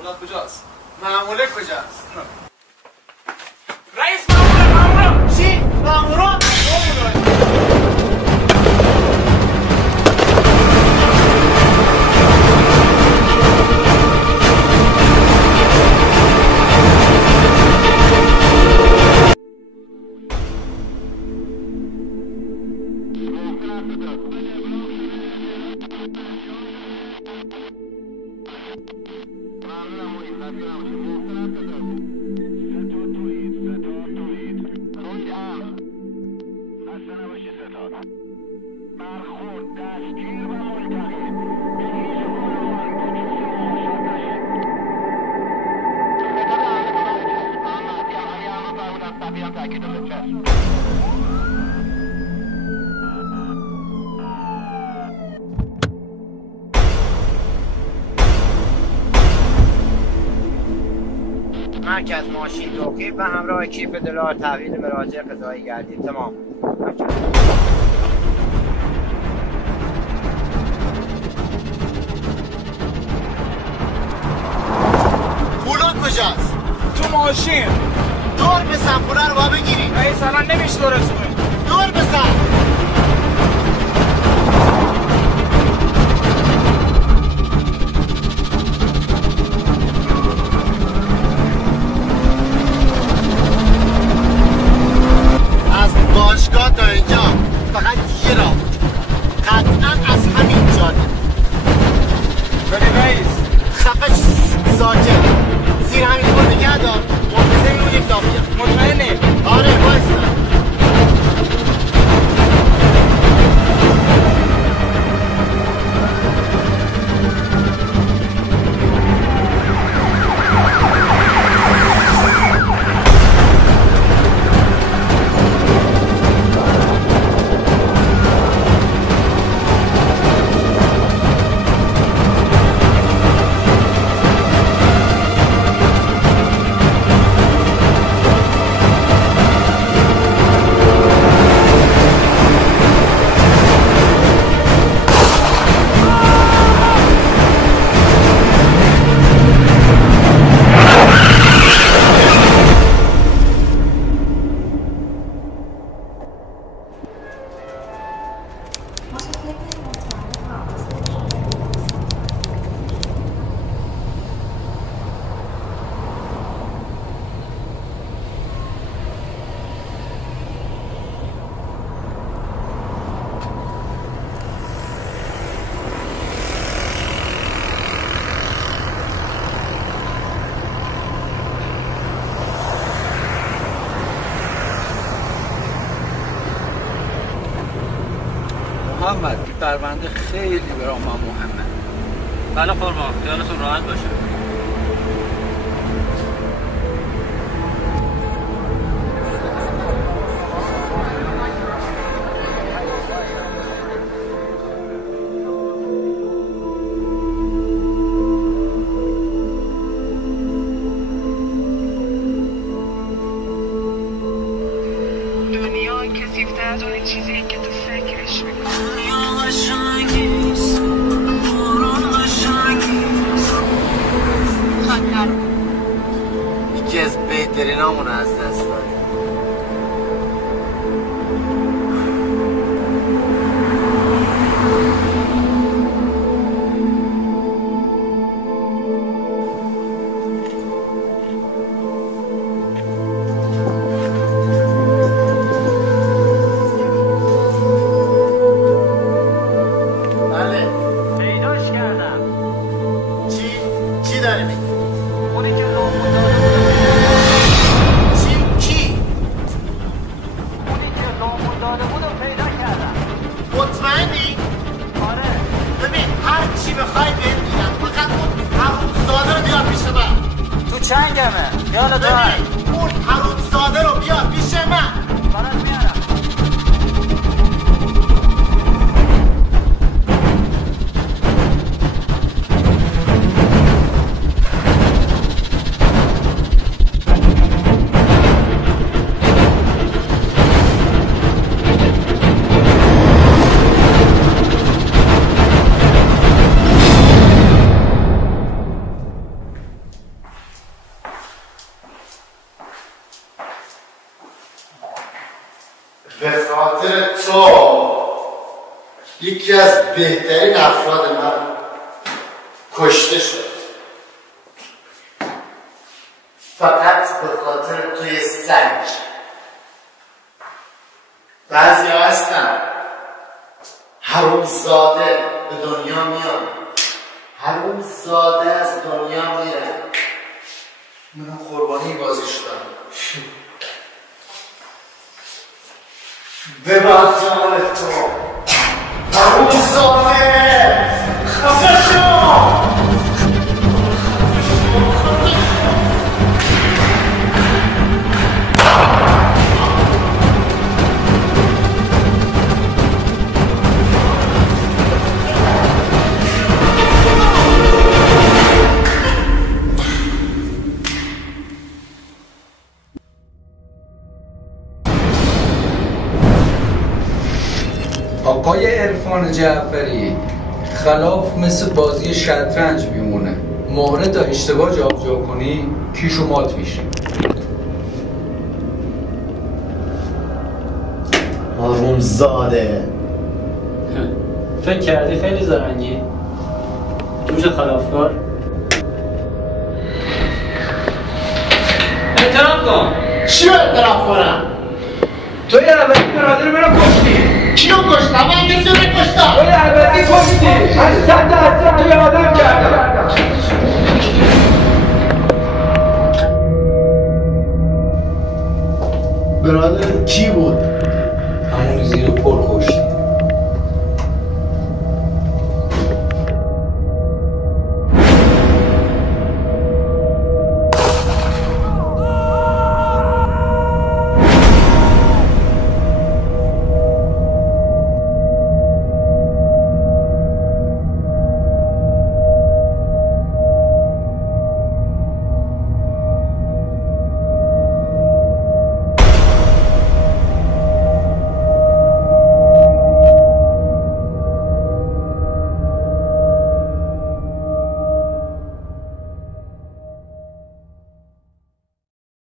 اونا کجاست؟ ماموله کجاست؟ رئیس مامورا چی؟ مامورا؟ مرکز ماشین توقیف و همراه کیف دلار تحویل مراجع قضایی گردید. تمام. پولون کجاست؟ تو ماشین دور بزن پوله رو با بگیری. رئیس الان نمیشه دورتون. دور بزن. باشگاه تا اینجا فقط یه راه قطعا از همین جاده. ببین رئیس خفش ساکت زیر همین رو نگه دار. منتظر میمونی یک دام بیاد. مطمئنی؟ آره بایستا. محمد این پرونده خیلی برام مهمه. بله قربان، خیالتون راحت باشه. دنیا کثیف‌تر از اون چیزی که تو فکرش میکنی. یکی از بهترینامون از دست دادیم. چنگمه یالا دار اون حرومزاده رو بیار پیش من. برات میارم. به خاطر تو یکی از بهترین افراد من کشته شد، فقط به خاطر توی سنج. بعضی ها هستن حرومزاده به دنیا میان، حرومزاده از دنیا میره. منم قربانی بازی شدم. ببند جمال تو حرومزاده، خفه شو. آقای عرفان جعفری، خلاف مثل بازی شطرنج میمونه. مهره تا اشتباه جابجا کنی کیشو مات میشه. حرومزاده. فکر کردی خیلی زرنگی؟ توش خلافکار؟ احترام کن. چی رو اعتراف کنم؟ توی اولی برادر منو کشتی. کیو کشتم؟ من کسی رو نکشتم. توی اولی کشتی. 800 تا توی آدم کردم.